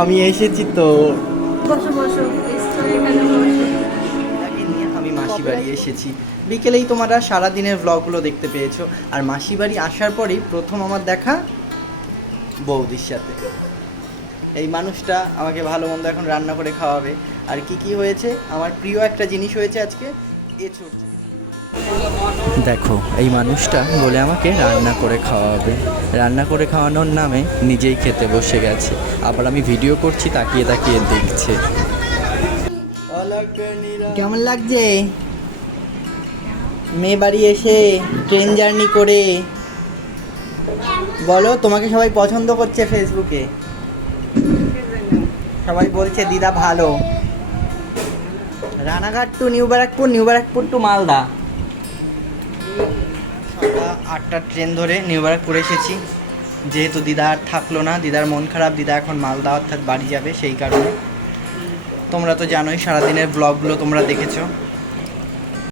আমি এসেছি তো বসো বসো এখানে বসো। তাকে নিয়ে আমি মাসি বাড়ি এসেছি। বিকেলেই তোমরা সারাদিনের ব্লগগুলো দেখতে পেয়েছো। আর মাসি বাড়ি আসার পরেই প্রথম আমার দেখা বৌদির সাথে। এই মানুষটা আমাকে ভালো মন্দ এখন রান্না করে খাওয়াবে। আর কি কি হয়েছে, আমার প্রিয় একটা জিনিস হয়েছে আজকে, এঁচোড়। দেখো এই মানুষটা বলে আমাকে রান্না করে খাওয়াবে, রান্না করে খাওয়ানোর নামে নিজেই খেতে বসে গেছে। আবার আমি ভিডিও করছি, তাকিয়ে তাকিয়ে দেখছে। কেমন লাগছে মেয়ে বাড়ি এসে ট্রেন জার্নি করে? বলো, তোমাকে সবাই পছন্দ করছে ফেসবুকে, সবাই বলছে দিদা ভালো। Ranaghat to new Barrackpore, new Barrackpore to Malda. সকাল 8টার ট্রেন ধরে নিউ ব্যারাকপুর এসেছি। যেহেতু দিদা আর থাকলো না, দিদার মন খারাপ, দিদা এখন মালদা অর্থাৎ বাড়ি যাবে, সেই কারণে। তোমরা তো জানোই সারাদিনের ব্লগগুলো তোমরা দেখেছো।